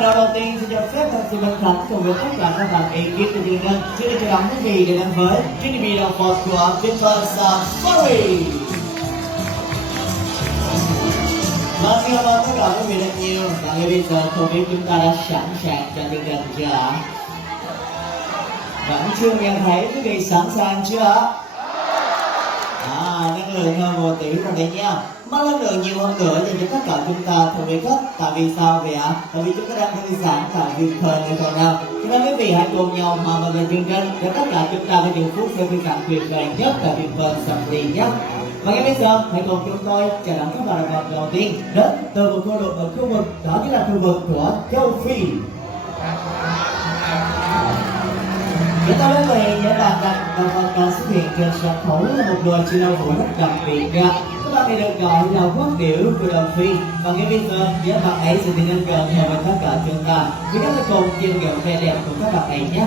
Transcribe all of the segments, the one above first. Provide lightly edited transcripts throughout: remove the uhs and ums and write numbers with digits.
phần đầu tiên xin cho phép thật sự bận thành cùng với tất cả các bạn ekip của chương trình xin được chào đón quý vị đến với chương trình video của People Story. Và xin cảm ơn tất cả quý vị rất nhiều. Và ngay bây giờ không biết chúng ta đã sẵn sàng cho chương trình chưa ạ? Vẫn chưa nhận thấy quý vị sẵn sàng chưa ạ? Năng lượng hơn 1 tỷ rồi đấy nha. Mang năng lượng nhiều hơn nữa dành cho tất cả chúng ta thưa quý khách. Tại vì sao vậy ạ? Tại vì chúng ta đang thư giãn tại Việt Thời này thôi nào. Cho nên quý vị hãy cùng nhau hòa vào về chương trình để tất cả chúng ta có những phút giây thư giãn tuyệt vời nhất tại Việt Thời Safari nhé. Và ngay bây giờ hãy cùng chúng tôi chào đón các bạn gặp đầu tiên đến từ một khu vực ở khu vực đó chính là khu vực của châu Phi. Chúng ta biết về những bạn đang xuất hiện trên sân khấu là một đôi chi lâu vũ rất đặc biệt nha. Các bạn này được gọi là quốc điểu của Đông Phi. Và ngay bây giờ những bạn ấy sẽ tiến lên gần hơn với tất cả chúng ta. Vì các bạn cùng chiêm nghiệm vẻ đẹp của các bạn ấy nhé.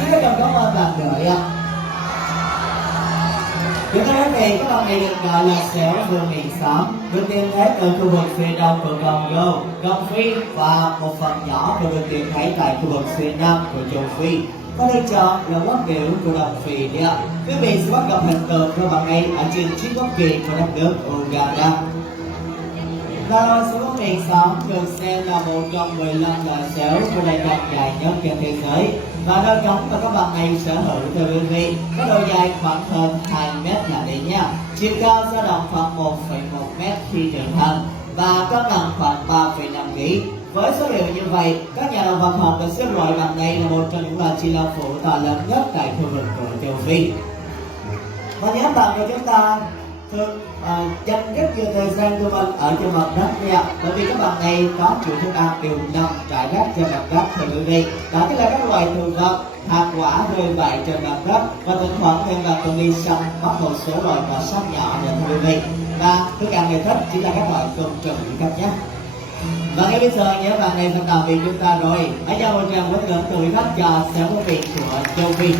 Chúng ta cần có một bạn đợi ạ. Chúng ta biết về các bạn này được gọi là xéo vương miền xóm, được tìm thấy từ khu vực phía đông của Congo, Đông Phi và một phần nhỏ được tìm thấy tại khu vực phía nam của châu Phi. Có được chọn là quốc điểu của Đông Phi đấy ạ. Quý vị sẽ bắt gặp hình tượng của bạn ấy ở trên chiếc quốc kỳ của đất nước Uganda. Loài xéo vương miền xóm được xem là một trong 15 loài xéo có đại học dài nhất trên thế giới. Và đôi cánh mà các bạn này sở hữu thưa quý vị có độ dài khoảng hơn 2 mét là đấy nha. Chiều cao dao động khoảng 1,1 mét khi trưởng thành và cân nặng khoảng 3,5 kg. Với số liệu như vậy, các nhà động vật học đã xếp loại bạn này là một trong những loài chi lao phổ to lớn nhất tại khu vực của châu Phi. Và nhóm bạn của chúng ta thường dành rất nhiều thời gian của mình ở trên mặt đất nha, bởi vì các bạn này có chuỗi thức ăn đều nằm trải rác trên mặt đất thưa quý vị. Đó chính là các loài thực vật, hạt quả rơi vãi trên mặt đất và thỉnh thoảng thêm là còn đi săn bắt một số loài cỏ sát nhỏ nữa thưa quý vị. Và thức ăn này thích chỉ là các loại côn trùng các nhé. Và ngay bây giờ nhớ bạn này phần đầu vì chúng ta rồi. Hãy cho một tràng quét lớn từ quý khách cho xéo quý vị của châu Phi.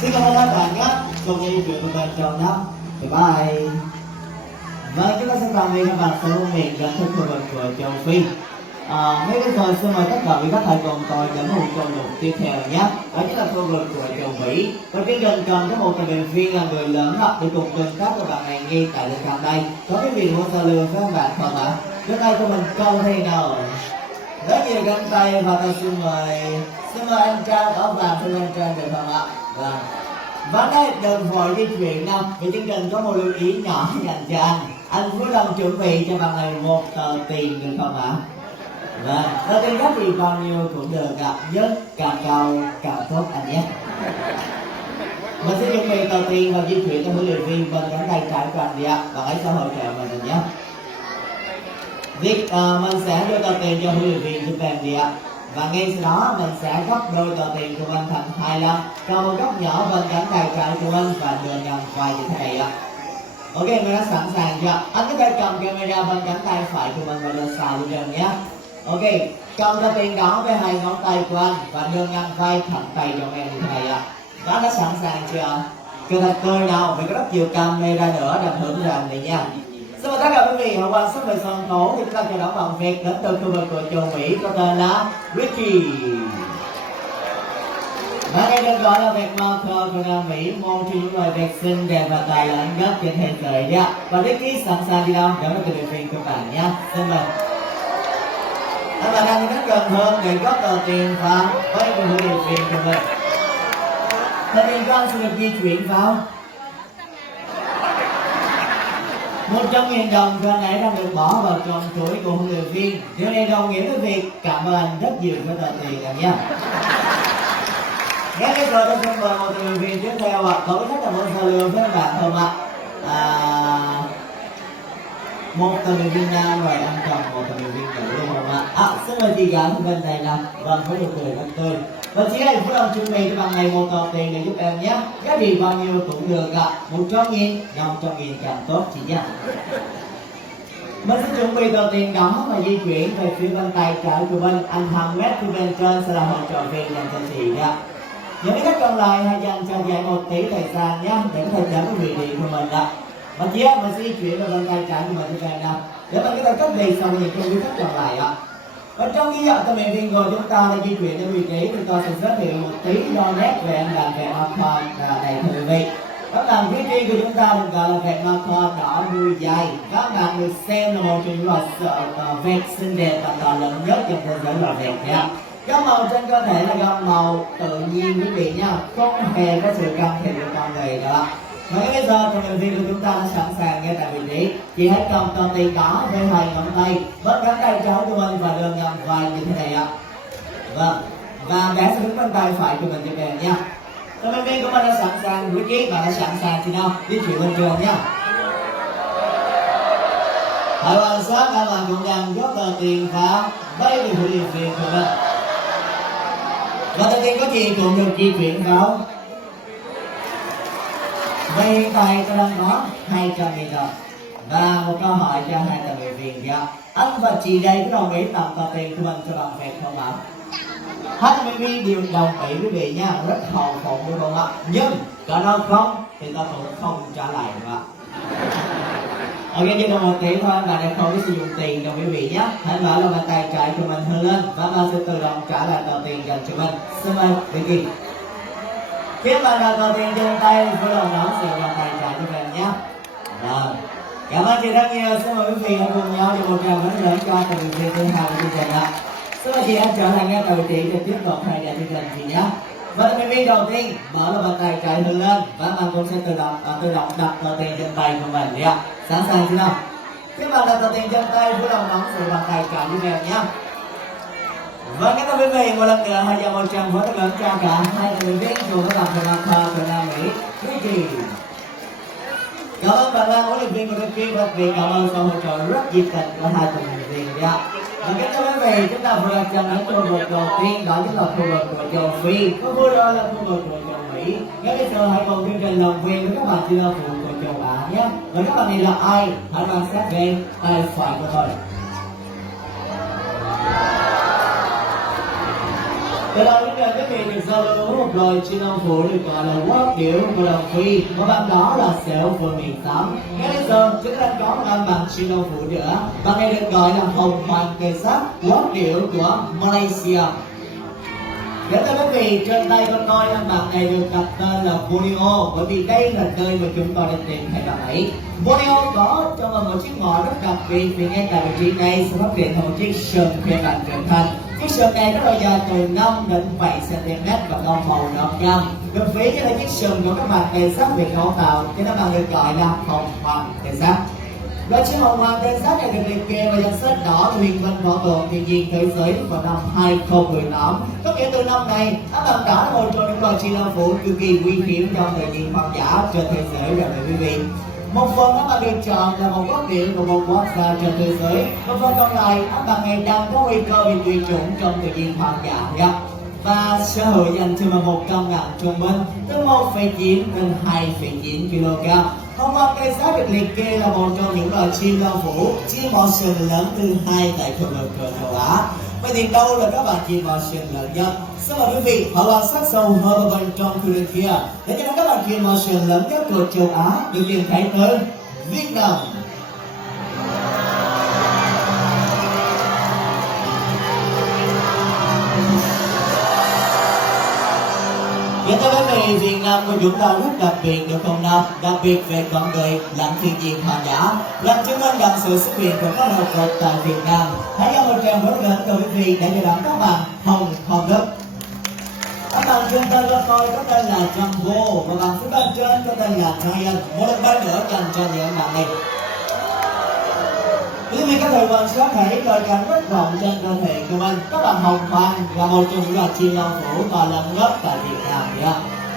Xin cảm ơn các bạn nhé. Cùng như chuyện của bên trong nhé. Bye. Vâng, chúng ta sẽ làm việc các bạn sẽ ôn miệng gần thức khu vực của châu Phi. Ngay bây giờ xin mời tất cả quý khách hãy cùng tôi đến một câu lục tiếp theo nhé. Đó chính là khu vực của châu Mỹ. Và chương trình cần có một thành viên viên là người lớn để cùng tương tác với bạn này ngay tại đây trong đây. Có cái việc muốn giao lưu với các bạn không ạ? Trước đây của mình câu thi nào? Rất nhiều găng tay và tôi xin mời anh Trang ở bàn thưa anh Trang được không ạ? Vâng. Và đây đừng vội di chuyển nào, vì chương trình có một lưu ý nhỏ dành cho anh. Anh vui lòng chuẩn bị cho bạn này một tờ tiền được không ạ? Vâng, tờ tiền giá trị bao nhiêu cũng được ạ, nhất càng cao càng tốt anh nhé. Mình sẽ chuẩn bị tờ tiền và di chuyển cho huấn luyện viên bên cánh tay trái của anh đi ạ. Bạn ấy sẽ hỗ trợ mình nhé. Mình sẽ đưa tờ tiền cho huấn luyện viên giúp em đi ạ. Và ngay sau đó mình sẽ gấp đôi tờ tiền của mình thành 2 lần, còn một góc nhỏ bên cánh tay trái của mình và đưa ngang vai như thế này ạ. Ok, mình đã sẵn sàng chưa? Anh có thể cầm camera bên cánh tay phải của mình và đưa xài lên trên nhé. Ok, cầm tờ tiền đó với 2 ngón tay của anh và đưa ngang vai thẳng tay cho em như thế này ạ. Đó đã sẵn sàng chưa? Cứ thật tươi nào, vì có rất nhiều camera nữa đang hưởng ra này nha. Xin mời tất cả quý vị hãy quan sát về sân khấu thì chúng ta chào đón bạn Việt đến từ khu vực của châu Mỹ có tên là Ricky. Và đây được gọi là Việt Marker của Nam Mỹ, một trong những loài Việt xinh đẹp và tài lẫn nhất trên thế giới nha. Và Ricky sẵn sàng đi đâu? Đó là tình viên của bạn nhé. Xin mời. Các bạn đang đến gần hơn để góp tờ tiền và với người huấn luyện viên của mình. Tờ tiền của anh sẽ được di chuyển vào 100.000 đồng cho anh ấy đang được bỏ vào trong túi của huấn luyện viên. Điều này đồng nghĩa với việc cảm ơn anh rất nhiều với tờ tiền này nha. Ngay bây giờ tôi xin mời một huấn luyện viên tiếp theo ạ. Có khách là muốn giao lưu với các bạn không ạ? Một huấn luyện viên nam rồi anh chồng một huấn luyện viên nữ luôn không ạ? Xin mời chị gái bên này nào. Vâng, với một người rất tươi. Và chỉ đây phút đồng chuẩn bị cho bạn này một tờ tiền để giúp em nhé. Giá trị bao nhiêu cũng được ạ. 100.000, 500.000 càng tốt chị nhé. Mình sẽ chuẩn bị tờ tiền đó và di chuyển về phía bên tay trái của mình. Anh Hamed của bên trên sẽ là hỗ trợ viên dành cho chị nhé. Những khách còn lại hãy dành cho giải một tí thời gian nhé để có thể giảm cái vị trí của mình ạ. Và chị mình sẽ di chuyển về bên tay trái của mình như vậy nào để mình có thể cách ly sau những cái khách còn lại ạ. Và trong ghi nhận tâm viên rồi chúng ta đã di chuyển đến vị trí, chúng ta sẽ giới thiệu một tí đo nét về anh đàn vẹn Marcon này thưa quý vị. Các bạn vị trí của chúng ta được gọi là vẹn Marcon đỏ đuôi dài. Các bạn được xem là một trong những loài vẹn xinh đẹp và to lớn nhất trong thế giới loài vẹn nha. Gam màu trên cơ thể là gam màu tự nhiên quý vị nha, không hề có sự can thiệp của con người nữa. Và bây giờ vận động viên của chúng ta đã sẵn sàng ngay tại vị trí. Chị hãy cầm tờ tiền đỏ với hai ngón tay, bắt cánh tay trái của mình và đưa ngầm vai như thế này ạ. Vâng, và bé sẽ đứng bên tay phải của mình cho kèm nha. Vận động viên của mình đã sẵn sàng vị trí và đã sẵn sàng thì nào di chuyển lên trường nha. Hãy quan sát các bạn cũng đang góp tờ tiền và bay về huấn luyện viên của mình. Và tờ tiền của chị cũng được di chuyển vào. Vậy hiện tại tôi đang có 200.000 đồng và một câu hỏi cho hai tập luyện viên kia. Anh và chị đây có đồng ý tặng tờ tiền của mình cho bạn vẹn không ạ? Hai tập luyện viên đều đồng ý quý vị nha, rất hào phóng đúng không ạ? Nhưng có đâu không thì ta cũng không trả lại nữa ạ. Ok, chỉ còn một tí thôi, bạn đã không biết sử dụng tiền đâu quý vị nhé. Hãy mở lòng bàn tay trái của mình hơi lên và bạn sẽ tự động trả lại tờ tiền dành cho mình. Xin mời Vicky. Khi bạn đặt tờ tiền trên tay, với lòng nóng sẽ vào tay trả cho mình nhé. Rồi, cảm ơn chị rất nhiều. Xin mời quý vị hãy cùng nhau đi một tràng rất lớn cho tập luyện viên thứ hai của chương trình ạ. Xin mời chị hãy trở lại ngay tại vị trí để tiếp tục thay đổi chương trình chị nhé. Và tập luyện viên đầu tiên mở lòng bàn tay trái hướng lên và bạn cũng sẽ tự động đặt tờ tiền trên tay của mình nhé. Sẵn sàng chưa nào? Khi bạn đặt tờ tiền trên tay, với lòng nóng sẽ bàn tay trả cho mình nhé. Vâng, các quý vị, một lần nữa hãy dành một tràng vỗ thật lớn cho cả hai tập luyện viên của các bạn của Nam của Nam Mỹ. Ricky. Cảm ơn bạn là huấn luyện viên của Ricky và đặc biệt cảm ơn sự hỗ trợ rất nhiệt tình của hai tập luyện viên nha. Và các quý vị, chúng ta vừa đặt chân đến khu vực đầu tiên, đó chính là khu vực của châu Phi. Có vừa rồi là khu vực của châu Mỹ. Ngay bây giờ hãy cùng chương trình làm quen với các bạn chuyên gia phụ của châu Á nhé. Và các bạn này là ai? Hãy quan sát về tay phải của tôi. Từ đầu đến giờ các vị được giao lưu với một loài chim ông phụ được gọi là quốc điểu của Đông Phi, và bạn đó là sẹo của miền Tám. Ngay bây giờ chúng ta có một bạn chim ông phụ nữa, bạn này được gọi là hồng hoàng cây sắt quốc điểu của Malaysia. Để cho quý vị trên tay con coi bạn này được đặt tên là Borneo, bởi vì đây là nơi mà chúng tôi đang tìm thấy bạn ấy. Borneo có cho mình một chiếc mỏ rất đặc biệt vì ngay tại vị trí này sẽ phát hiện một chiếc sừng phiên bản trưởng thành. Chiếc sừng này nó độ dài từ 5 đến 7 cm và có màu nâu cam. Được ví như là chiếc sừng của các bạn cây sắt về cấu tạo, cho nên bạn được gọi là hồng hoàng cây sắt. Loài chim hồng hoàng cây sắt này được liệt kê vào danh sách đỏ của Liên minh bảo tồn thiên nhiên thế giới vào năm 2018. Có nghĩa từ năm này, ám bạn đỏ là một trong những loài chim lao phủ cực kỳ nguy hiểm trong thời gian hoang dã trên thế giới rồi quý vị. Một phần ám bạn được chọn là một quốc điểu của một quốc gia trên thế giới, một phần còn lại ám bạn này đang có nguy cơ bị tuyệt chủng trong thời gian hoang dã. Và sở hữu dành cho một cân nặng trung bình từ 1,9 đến 2,9 kg. Hồng hoàng cây sắt được liệt kê là một trong những loài chim lao phủ chim bọ sừng lớn thứ hai tại khu vực của châu Á. Vậy thì đâu là các bạn chim bọ sừng lớn nhất? Xin mời quý vị hãy quan sát sâu hơn vào bên trong khu vực kia để cho các bạn chim bọ sừng lớn nhất của châu Á được nhìn thấy tới Việt Nam. Vậy thưa quý vị, Việt Nam của chúng ta rất đặc biệt được không nào? Đặc biệt về con người lẫn thiên nhiên hoang dã, làm chứng minh rằng sự xuất hiện của các động vật tại Việt Nam. Hãy cho một tràng vỗ lớn cho quý vị để chào đón các bạn Hồng Đức. Các bạn trên tên của tôi có tên là Jumbo và bạn phía bên trên có tên là Ryan. Một lần ba nữa dành cho những bạn này. Quý vị có thể quan sát thấy lời cánh rất rộng trên cơ thể của mình. Các bạn hồng hoàng là một trong những loài chim lao phủ to lớn nhất tại Việt Nam nha.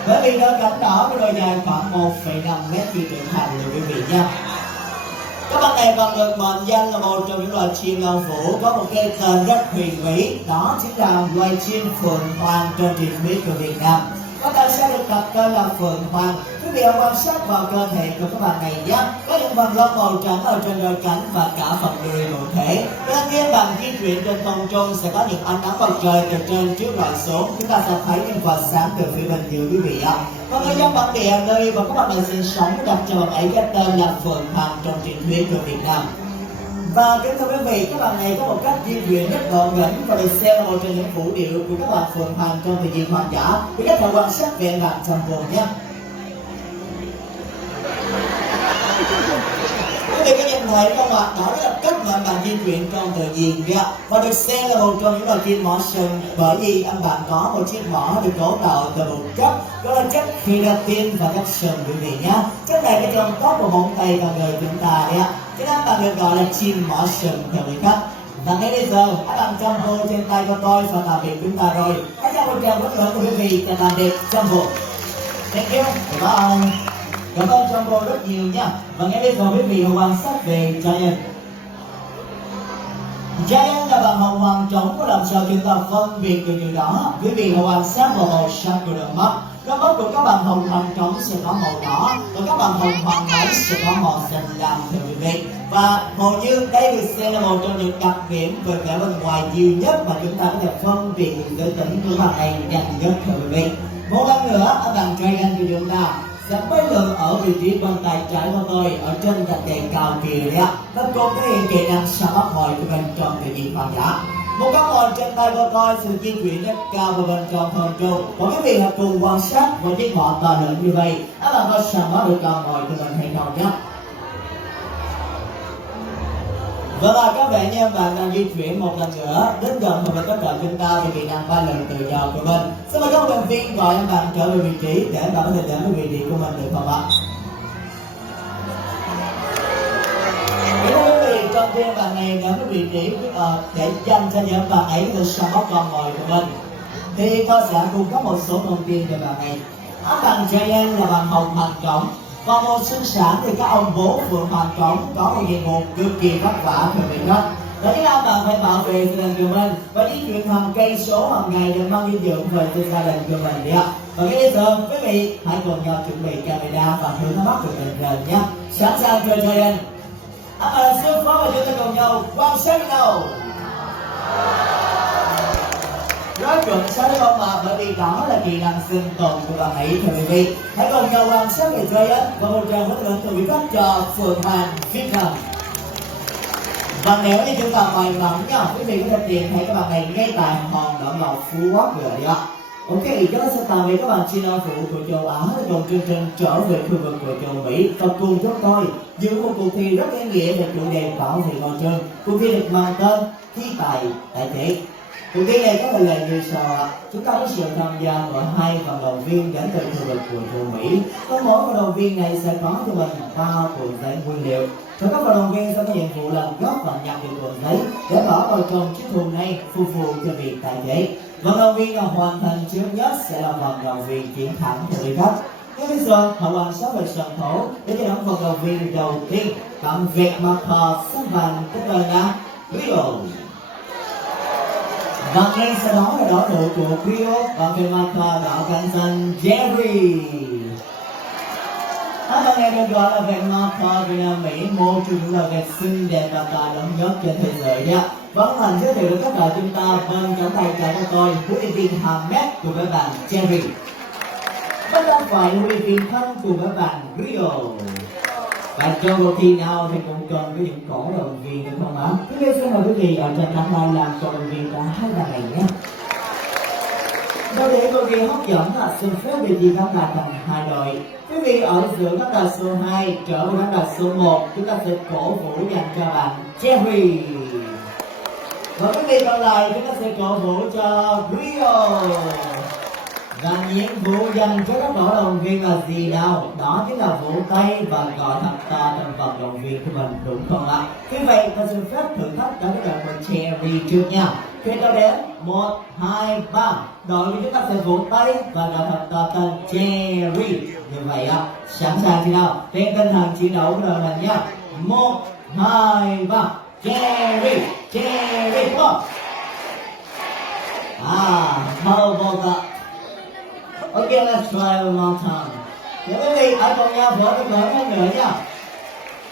Bởi vì đôi cánh đó có đôi dài khoảng 1,5 mét khi trưởng thành rồi quý vị nha. Các bạn này còn được mệnh danh là một trong những loài chim lao phủ có một cái tên rất huyền bí, đó chính là loài chim phượng hoàng trên truyền thuyết của Việt Nam. Có tại sao được đặt tên là phượng hoàng? Quý vị quan sát vào cơ thể của các bạn này nhé. Có những phần lông màu trắng ở trên đôi cánh và cả phần đuôi cụ thể. Nên khi bạn di chuyển trên không trung sẽ có những ánh nắng mặt trời từ trên trước loại xuống. Chúng ta sẽ thấy những vầng sáng từ phía bên dưới quý vị ạ. Và người dân bản địa nơi mà các bạn này sinh sống đặt cho bạn ấy cái tên là phượng hoàng trong truyền thuyết của Việt Nam. Và kính thưa quý vị, các bạn này có một cách di chuyển rất gọn gàng và được xem là một trong những vũ điệu của các bạn phượng hoàng trong thời gian hoang dã. Với cách thợ quan sát vẹn vàng trầm buồn nhé. Quý vị có nhìn thấy không ạ? Đó là cách mà bạn di chuyển trong tự nhiên kìa. Và được xem là một trong những loài chim mỏ sừng, bởi vì anh bạn có một chiếc mỏ được cấu tạo từ một chất, đó là chất keratin và chất sừng quý vị nhé. Chất này ở trong tóc và móng tay con người chúng ta đấy ạ. Cho nên bạn được gọi là chim mỏ sừng theo người khác. Và ngay bây giờ, các bạn trong vô trên tay của tôi và tạm biệt chúng ta rồi. Hãy cho một tràng rất lớn của quý vị và tạm biệt trong vô. Thank you. Bye. Cảm ơn Jumbo rất nhiều nha. Và ngay bây giờ quý vị hãy quan sát về Giant. Giant là bạn hồng hoàng trống có làm sao chúng ta phân biệt được điều đó. Quý vị hãy quan sát vào màu sắc của đôi mắt. Đôi mắt của các bạn hồng hoàng trống sẽ có màu đỏ, và các bạn hồng hoàng ấy sẽ có màu xanh lam thưa quý vị. Và hầu như đây được xem là một trong những đặc điểm về vẻ bên ngoài nhiều nhất mà chúng ta có thể phân biệt được giới tính của bạn này nhanh nhất thưa quý vị. Một lần nữa, ở bạn Giant của chúng ta sẽ quay lưng ở vị trí bên tay trái của tôi ở trên gạch đèn cao kia đấy ạ. Nó cùng thể hiện kỹ năng sao bắt hồi của mình trong thời gian hoang dã. Một cán bộ trên tay của tôi sẽ di chuyển rất cao vào bên trong không trung. Và quý vị hãy cùng quan sát với chiếc mỏ to lớn như vậy. Các bạn có sao bắt được con mồi của mình hay không nhé? Và có vẻ như bạn đang di chuyển một lần nữa đến gần và tất cả chúng ta thì kỹ năng 3 lần tự do của mình. Xin mời các vận động viên gọi em bạn trở về vị trí để bạn có thể đến với vị trí của mình được không ạ? Kính thưa quý vị, trong khi bạn này đến với vị trí để dành cho những bạn ấy được săn bắt con mồi của mình, thì tôi sẽ cung cấp một số thông tin về bạn này. Bạn Giant là bạn hồng hoàng trống. Vào mùa sinh sản thì các ông bố phượng hoàng trống có một nhiệm vụ cực kỳ vất vả thưa quý vị đó. Đó chính là bạn phải bảo vệ gia đình của mình và di chuyển hàng cây số hàng ngày để mang dinh dưỡng về cho gia đình của mình đấy ạ. Và ngay bây giờ quý vị hãy cùng nhau chuẩn bị camera và hướng mắt của mình rồi nhé. Sẵn sàng cho Giant. Bạn sư phó và chúng ta cùng nhau quan sát nào. Rất chuẩn xác đúng không ạ? Bởi vì đó là kỹ năng sinh tồn của bạn ấy thưa quý vị. Hãy cùng nhau quan sát về Giant và một tràng rất lớn từ vị khách cho Phượng Hoàng Việt Nam. Và nếu như chúng ta may mắn nha, quý vị có thể tìm thấy các bạn này ngay tại hòn đảo ngọc Phú Quốc rồi đấy ạ. Ok, chúng ta sẽ tạm biệt các bạn chino phụ của châu Á để cùng chương trình trở về khu vực của châu Mỹ và cùng chúng tôi giữ một cuộc thi rất ý nghĩa về chủ đề bảo vệ môi trường. Cuộc thi được mang tên Thi tài tại thế. Cuộc thi này có thể là như sau ạ. Chúng ta có sự tham gia của 2 vận động viên đến từ khu vực của châu Mỹ. Mỗi vận động viên này sẽ có cho mình 3 cuộn giấy nguyên liệu. Và các vận động viên sẽ có nhiệm vụ là góp và nhặt những cuộn giấy để bỏ vào trong chiếc thùng này phục vụ cho việc tái chế. Vận động viên nào hoàn thành trước nhất sẽ là vận động viên chiến thắng của người khác. Ngay bây giờ, họ quan sát về sân khấu để cho đón vận động viên đầu tiên bằng vẹt mặt hờ sắc vàng tức là Rio. Và ngay sau đó là đối thủ của Rio bằng vẹt mặt hờ đỏ cánh xanh Jerry. Bạn này được gọi là vẹt mặt hờ Việt Nam Mỹ, một trong những loài vẹt xinh đẹp và tài lắm nhất trên thế giới nhé. Vẫn thành giới thiệu được tất cả chúng ta bên cánh tay trái của tôi, huấn luyện viên Hamed cùng với bạn Jerry. Bên tay phải huấn luyện viên thân cùng với bạn Rio. Và trong cuộc thi nào thì cũng cần với những cổ động viên được không ạ? Quý vị xin mời quý vị ở trên khán đài làm cổ động viên của hai bạn này nhé. Và để cuộc thi hấp dẫn là xin phép vị trí khán đài thành 2 đội. Quý vị ở giữa khán đài số 2 trở về khán đài số 1, chúng ta sẽ cổ vũ dành cho bạn Jerry. Và quý vị còn lại chúng ta sẽ cổ vũ cho Rio. Và nhiệm vụ dành cho các cổ động viên là gì nào? Đó chính là vỗ tay và gọi thật to trong vận động viên của mình, đúng không ạ? Vì vậy tôi xin phép thử thách đối với bạn mình Jerry trước nha. Khi tôi đến 1, 2, 3, đội của chúng ta sẽ vỗ tay và gọi thật to tên Jerry. Như vậy ạ, sẵn sàng chưa nào? Trên tinh thần chiến đấu của đội mình nha. 1, 2, 3, Jerry, Jerry, come on. How about that? Okay, let's try one more time. Quý vị hãy cùng nhau vỗ tay lớn hơn nữa nha.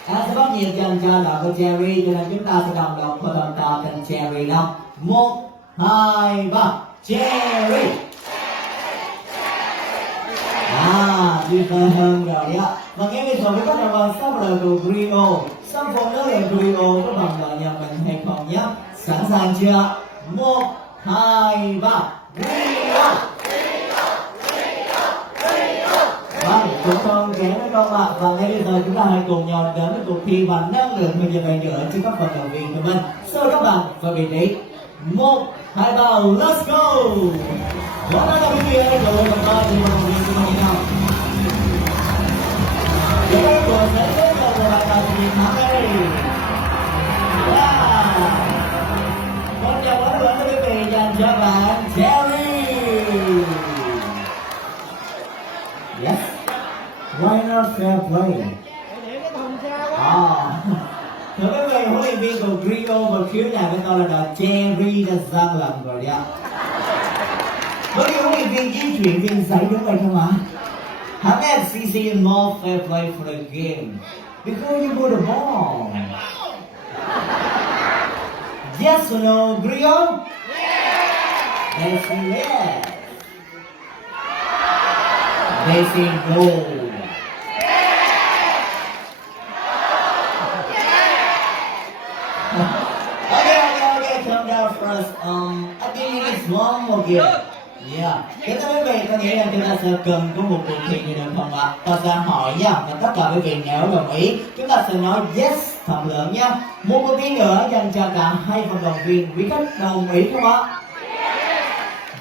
Sẽ bắt nhịp dành cho đội của Jerry, cho nên chúng ta sẽ đồng loạt hô thật to tên Jerry nào. 1, 2, 3, Jerry. tuyệt vời hơn rồi á. Và ngay bây giờ với các đồng bằng sắp lời của Grio, sắp phụ nữ lời Grio có bằng lời nhà mình hay không nhé? Sẵn sàng chưa? 1, 2, 3. Grio! Vâng, chúng con ghé với con ạ. Và ngay bây giờ chúng ta hãy cùng nhau đến với cuộc thi và năng lượng hơn như vậy nữa cho các vận động viên của mình. Xin các bạn và vị trí 1, 2, 3, let's go! Một lần nữa quý vị hãy cùng với con đi vận động viên của mình nhau. Tiếp tục sẽ tiếp tục là bạn tập viên thắng đây. Wow! Một chào đón lớn quý vị dành cho bạn Jerry. Yes. Why not fair play? Thưa quý vị, huấn luyện viên của Grio và khiếu này với tôi là đội Jerry đã gian lận rồi đấy ạ. Với huấn luyện viên di chuyển viên giấy đúng vậy không ạ? Have FCC more fair play for the game before you put the ball? Yes or no, Grio? Yes. They say yes. They say no. Okay, calm down first. I think you need one more game. Yeah. Kính thưa quý vị, có nghĩa là chúng ta sẽ cần có một cuộc thi như được không ạ? Ta sẽ hỏi nha, và tất cả quý vị nếu đồng ý, chúng ta sẽ nói yes thật lớn nha. Một cuộc thi nữa dành cho cả hai vận động viên, quý khách đồng ý không ạ?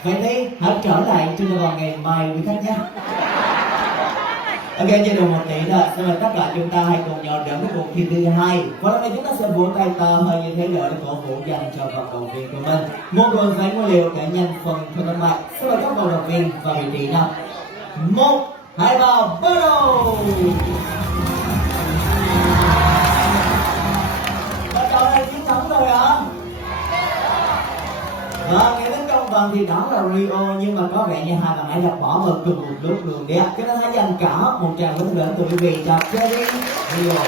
Vậy thì hãy trở lại chúng ta vào ngày mai quý khách nhé. Ok, chưa được một tỷ rồi, sau đó tất cả chúng ta hãy cùng nhau đến với cuộc thi thứ hai. Và hôm nay chúng ta sẽ vỗ tay to hơn như thế nữa để cổ vũ dành cho vận động viên của mình. Một cuộn giấy nguyên liệu để nhanh phần thân đánh bại. Sau đó các vận động viên vào vị trí nào. 1, 2, 3, bắt đầu! Và chọn này chiến thắng rồi hả? Vâng, nghe đến công bằng thì đó là Rio, nhưng mà có vẻ như hai bạn ấy đã bỏ vào cùng một lúc luôn đấy ạ. Cho nên hãy dành cả một tràng vỗ lớn từ quý vị cho Jerry Rio.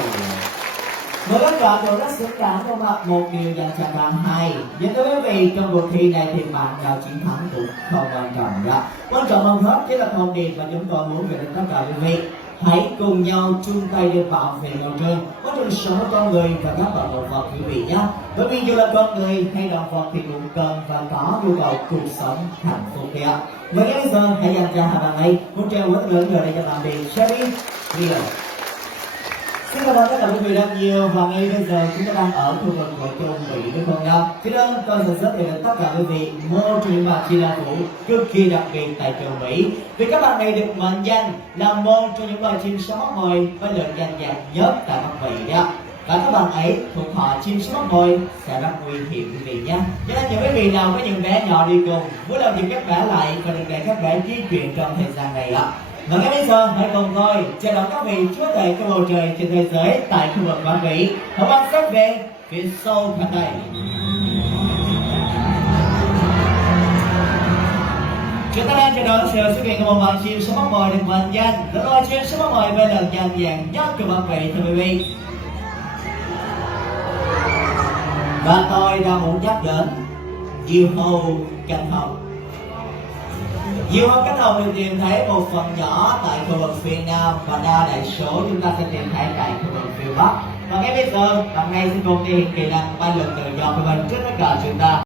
Với kết quả cũng rất xứng đáng không ạ? Một điều dành cho cả hai. Nhưng đối với quý vị trong cuộc thi này thì bạn nào chiến thắng cũng không quan trọng đó. Quan trọng hơn hết chỉ là thông điệp mà chúng tôi muốn gửi đến tất cả quý vị. Hãy cùng nhau chung tay để bảo vệ môi trường, quá trình sống của con người và các loài động vật quý vị nhé. Bởi vì dù là con người hay động vật thì cũng cần và có nhu cầu cuộc sống hạnh phúc đấy ạ. Và ngay bây giờ hãy dành cho hai bạn ấy một tràng rất lớn rồi đây cho bạn đi Jerry Rio. Xin cảm ơn tất cả quý vị rất nhiều và ngay bây giờ chúng ta đang ở khu vực của Trung Mỹ đúng không nào? Cho nên tôi sẽ giới thiệu đến tất cả quý vị môn truyền bạc chi la vũ cực kỳ đặc biệt tại Trung Mỹ. Vì các bạn này được mệnh danh là một trong những loài chim sáo mắc mồi với lượng danh vọng nhất tại Bắc Mỹ đó. Và các bạn ấy thuộc họ chim sáo mắc mồi sẽ rất nguy hiểm quý vị nhé. Cho nên những quý vị nào có những bé nhỏ đi cùng, vui lòng dừng các bé lại và đừng để các bé di chuyển trong thời gian này ạ. Và ngay bây giờ hãy cùng tôi chào đón các vị chúa tể của bầu trời trên thế giới tại khu vực Bắc Mỹ. Hãy quan sát về phía sau khán đài. Chúng ta đang chờ đón sự xuất hiện của một bạn chim sáo mắc mồi được mệnh danh là loài chim sáo mắc mồi với lần danh vàng nhất của Bắc Mỹ thưa quý vị. Và tôi đang muốn nhắc đến diều hâu cánh hồng. Diều hâu cánh hồng được tìm thấy một phần nhỏ tại khu vực phía Nam và đa đại số chúng ta sẽ tìm thấy tại khu vực phía Bắc. Và ngay bây giờ, bạn này sẽ cùng thể hiện kỹ năng bay lượn tự do của mình trước tất cả chúng ta.